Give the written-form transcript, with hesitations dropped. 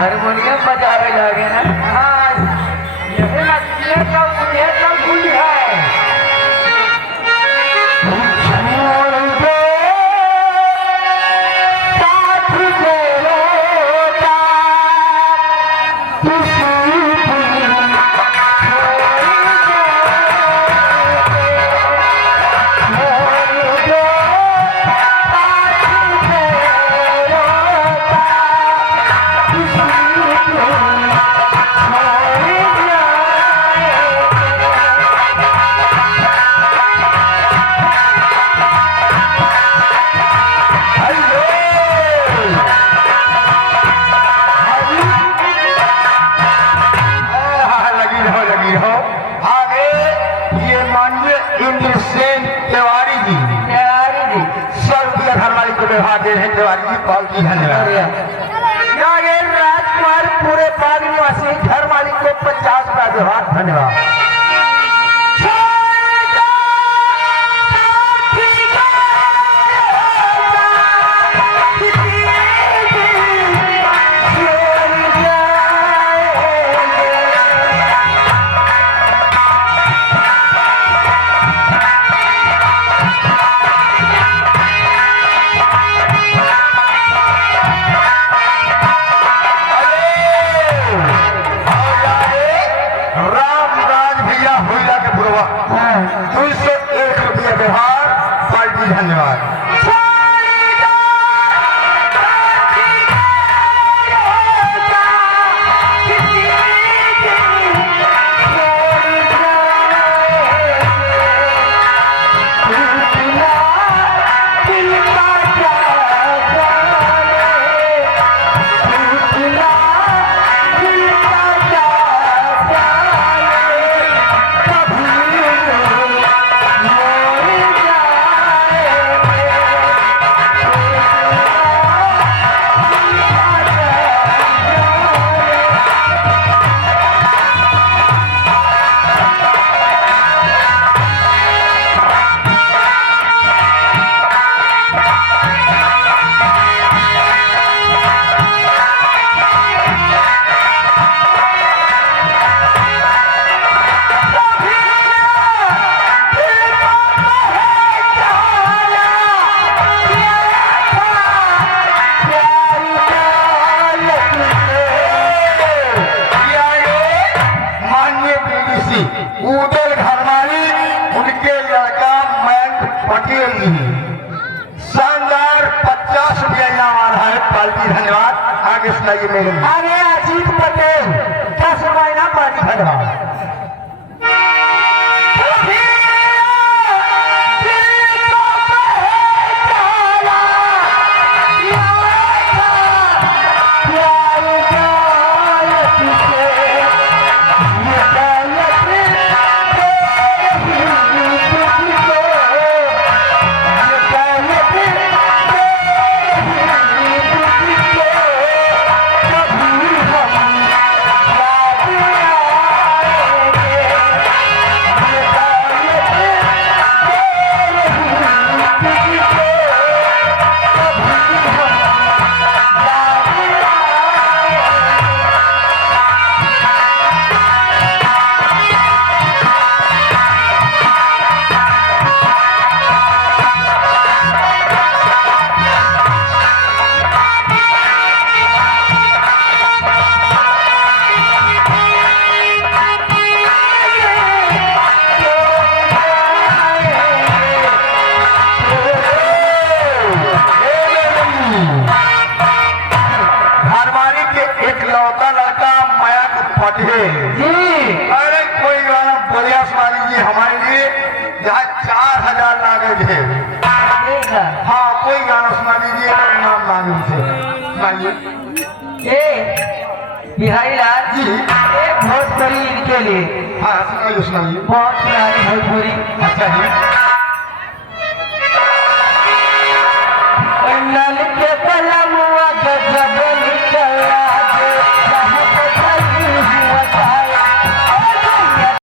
Harmonium बजावे लगे ना। हाँ ये ना ये सब भूल है। राजकुमार पूरे बाग निवासी घर मालिक को 50 का व्यवहार। धन्यवाद। धन्यवाद। उदल घरमाली उनके लड़का मैंक पटेल जी शानदार 50 रुपया इनाम आ रहा है पार्टी। धन्यवाद। आगे सुनाइए मेरे आगे अजीत पटेल 10 रुपया इनाम पार्टी। धन्यवाद। अरे कोई गाना बढ़िया सुना लीजिए हमारे लिए, जहाँ 4000 लागत है। हाँ कोई गाना सुना लीजिए, नाम मांगे उनसे। सुनाइए। बिहारी लाल जी एक भोजपुरी इनके लिए। हाँ सुनाइए सुनाइए। बहुत पुरानी भोजपुरी। अच्छा जी।